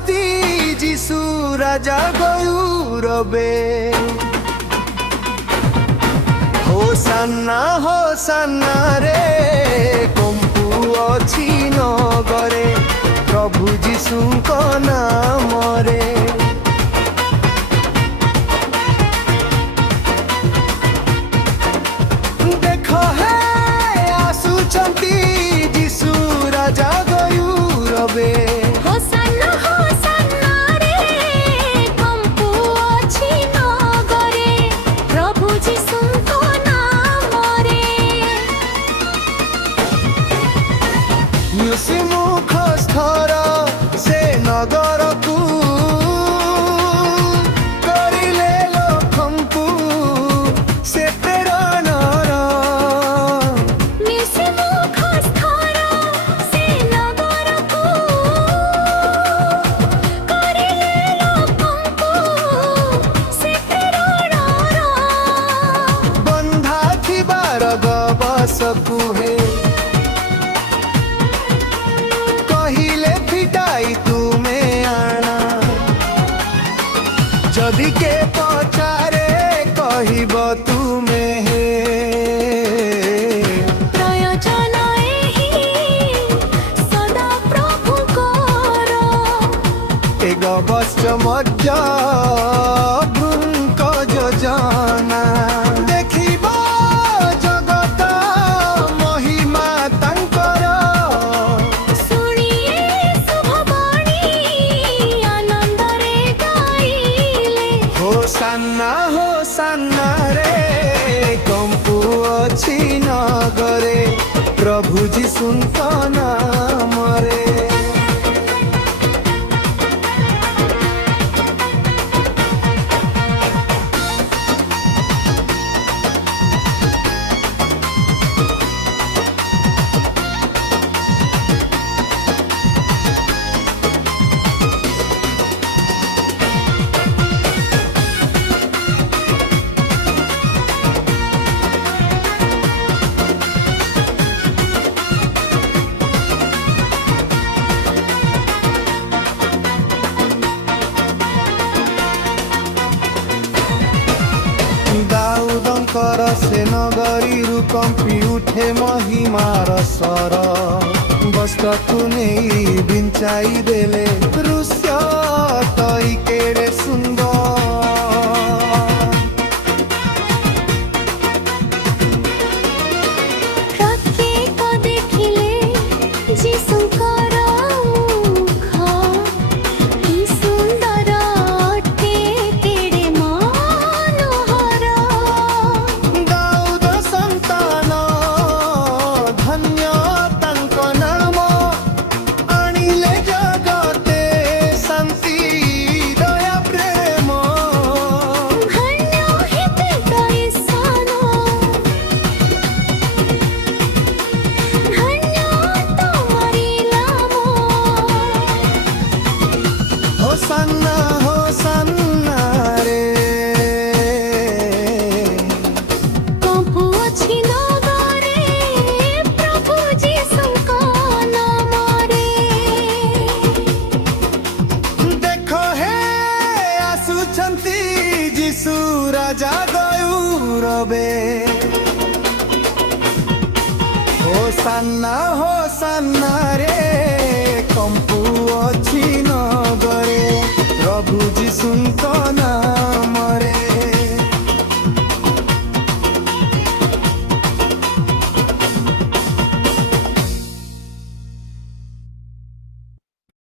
ଆସୁଛନ୍ତି ଯୀଶୁ ରାଜା ଗୟୁରବେ। ହୋସାନା ହୋସାନା ରେ କମ୍ପୁ ଅଛି ନଗରେ ପ୍ରଭୁ ଯୀଶୁଙ୍କ ନାମରେ। ଦେଖ ହେ ଆସୁଛନ୍ତି ଯୀଶୁ ରାଜା ଗୟୁରବେ। ହୋସାନା ହୋସାନା ରେ କମ୍ପୁ ଅଛି ନଗରେ ପ୍ରଭୁ ଯୀଶୁଙ୍କ ନାମରେ। ନ୍ୟୁସି ମୁଖସ୍ଥର ସେ ନଗରକୁ କରିଲେ ଲୋକଙ୍କୁ ସେ ପ୍ରେରଣର। ମିଶି ମୁଖସ୍ଥର ସେ ନଗରକୁ କରିଲେ ଲୋକଙ୍କୁ ସେ ପ୍ରେରଣର। ବନ୍ଧା ଥିବାର ଗବସକୁ ହେ କହିଲେ ଫିଟାଇ ତୁମେ ଆଣା। ଯଦି କେ ପଚାରେ କହିବ ତୁମେ ହେ। ପ୍ରୟୋଜନ ଏହି ସଦା ପ୍ରଭୁଙ୍କର। ଏ ଗବଶ୍ଚ ମଧ୍ୟ ଭୃଙ୍କ ଯୋଜନା। ଦେଖିବ ଜଗତ ମହିମା ତାଙ୍କର। ଶୁଣିଏ ଶୁଭବାଣୀ ଆନନ୍ଦରେ ଗାଇଲେ। ହୋସାନା ହୋସାନା ରେ କମ୍ପୁ ଅଛି ନଗରେ ପ୍ରଭୁ ଯୀଶୁଙ୍କ ନାମରେ। ଦାଉଦଙ୍କର ସେ ନଗରୀରୁ କମ୍ପି ଉଠେ ମହିମାର ସ୍ୱର। ବସ୍ତ୍ରକୁ ନେଇ ବିଞ୍ଚାଇ ଦେଲେ ଋଷ୍ୟ ତଇ କେଡ଼େ ସୁନ୍ଦର। ପ୍ରତ୍ୟେକ ଦେଖିଲେ ଯୀଶୁଙ୍କର ମୁଖ। କି ସୁନ୍ଦର ଅଟେ କେଡ଼େ ମନୋହର। ଦାଉଦ ସନ୍ତାନ ଧନ୍ୟ ତାଙ୍କ ନାମ। ଆଣିଲେ ଜଗତେ ଶାନ୍ତି ଦୟା ପ୍ରେମ। ଧନ୍ୟ ହେତେ ଦୟସାନ। ଧନ୍ୟ ତମରି ନାମ। ହୋସାନା ହୋସାନା ରେ କମ୍ପୁ ଅଛି ନଗରେ ପ୍ରଭୁ ଯୀଶୁଙ୍କ ନାମରେ। ଦେଖ ହେ ଆସୁଛନ୍ତି ଯୀଶୁ ରାଜା ଗୟୁରବେ। ହୋସାନା ହୋସାନା ରେ କମ୍ପୁ ଅଛି ନଗରେ ପ୍ରଭୁ ଯୀଶୁଙ୍କ